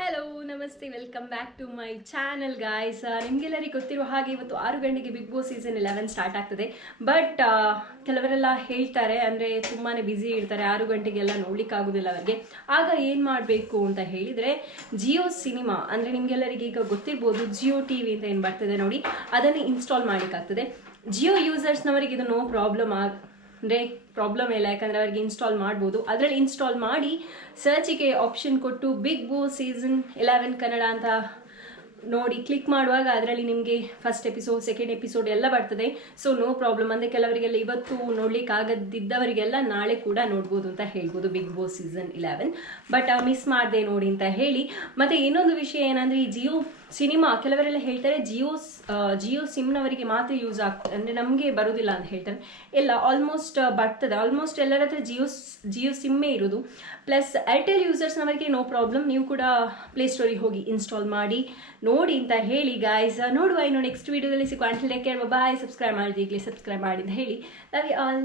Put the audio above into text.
Hello ನಮಸ್ತೆ welcome back to my channel guys ನಿಮಗೆಲ್ಲರಿಗೆ ಗೊತ್ತಿರುವ ಹಾಗೆ ಇವತ್ತು ಆರು ಗಂಟೆಗೆ Bigg Boss season eleven start ಆಗ್ತದೆ. ಬಟ್ ಕೆಲವರೆಲ್ಲ ಹೇಳ್ತಾರೆ, ಅಂದರೆ ತುಂಬಾ ಬ್ಯುಸಿ ಇರ್ತಾರೆ, ಆರು ಗಂಟೆಗೆಲ್ಲ ನೋಡ್ಲಿಕ್ಕೆ ಆಗೋದಿಲ್ಲ ಅವರಿಗೆ. ಆಗ ಏನು ಮಾಡಬೇಕು ಅಂತ ಹೇಳಿದರೆ ಜಿಯೋ ಸಿನಿಮಾ ಅಂದರೆ ನಿಮಗೆಲ್ಲರಿಗೆ ಈಗ ಗೊತ್ತಿರ್ಬೋದು ಜಿಯೋ ಟಿ ವಿ ಅಂತ ಏನು ಬರ್ತದೆ ನೋಡಿ, ಅದನ್ನು ಇನ್ಸ್ಟಾಲ್ ಮಾಡಲಿಕ್ಕಾಗ್ತದೆ. ಜಿಯೋ ಯೂಸರ್ಸ್ನವರಿಗೆ ಇದು ನೋ ಪ್ರಾಬ್ಲಮ್ ಆಗ ಅಂದರೆ ಪ್ರಾಬ್ಲಮ್ ಇಲ್ಲ. ಯಾಕಂದರೆ ಅವರಿಗೆ ಇನ್ಸ್ಟಾಲ್ ಮಾಡ್ಬೋದು. ಅದರಲ್ಲಿ ಇನ್ಸ್ಟಾಲ್ ಮಾಡಿ ಸರ್ಚಿಗೆ ಆಪ್ಷನ್ ಕೊಟ್ಟು Bigg Boss season eleven Kannada ಅಂತ ನೋಡಿ ಕ್ಲಿಕ್ ಮಾಡುವಾಗ ಅದರಲ್ಲಿ ನಿಮಗೆ ಫಸ್ಟ್ ಎಪಿಸೋಡ್ ಸೆಕೆಂಡ್ ಎಪಿಸೋಡ್ ಎಲ್ಲ ಬರ್ತದೆ. ಸೊ ನೋ ಪ್ರಾಬ್ಲಮ್ ಅಂದರೆ ಕೆಲವರಿಗೆಲ್ಲ ಇವತ್ತು ನೋಡ್ಲಿಕ್ಕೆ ಆಗದಿದ್ದವರಿಗೆಲ್ಲ ನಾಳೆ ಕೂಡ ನೋಡ್ಬೋದು ಅಂತ ಹೇಳ್ಬೋದು Bigg Boss season eleven but miss ಮಾಡಿದೆ ನೋಡಿ ಅಂತ ಹೇಳಿ. ಮತ್ತು ಇನ್ನೊಂದು ವಿಷಯ ಏನಂದರೆ ಈ ಜಿಯೋ ಸಿನಿಮಾ, ಕೆಲವರೆಲ್ಲ ಹೇಳ್ತಾರೆ ಜಿಯೋ ಜಿಯೋ ಸಿಮ್ನವರಿಗೆ ಮಾತ್ರ ಯೂಸ್ ಆಗ್ತದೆ ಅಂದರೆ ನಮಗೆ ಬರೋದಿಲ್ಲ ಅಂತ ಹೇಳ್ತಾರೆ. ಇಲ್ಲ ಆಲ್ಮೋಸ್ಟ್ ಬರ್ತದೆ. ಆಲ್ಮೋಸ್ಟ್ ಎಲ್ಲರ ಹತ್ರ ಜಿಯೋ ಜಿಯೋ ಸಿಮ್ಮೇ ಇರೋದು. ಪ್ಲಸ್ ಏರ್ಟೆಲ್ ಯೂಸರ್ಸ್ನವರಿಗೆ ನೋ ಪ್ರಾಬ್ಲಮ್ ನೀವು ಕೂಡ ಪ್ಲೇಸ್ಟೋರಿಗೆ ಹೋಗಿ ಇನ್ಸ್ಟಾಲ್ ಮಾಡಿ, ನೋಡಿ ಅಂತ ಹೇಳಿ ಗಾಯ್ಸ್ ನೋಡುವ ಇನ್ನು ನೆಕ್ಸ್ಟ್ ವೀಡಿಯೋದಲ್ಲಿ ಸಿಗುವ. ಅಂಟ್ಲೇ ಕೇಳುವ. ಬಾಯ್ ಸಬ್ಸ್ಕ್ರೈಬ್ ಮಾಡಿ ಈಗಲೇ. ಸಬ್ಸ್ಕ್ರೈಬ್ ಮಾಡಿ ಅಂತ ಹೇಳಿ. Love you all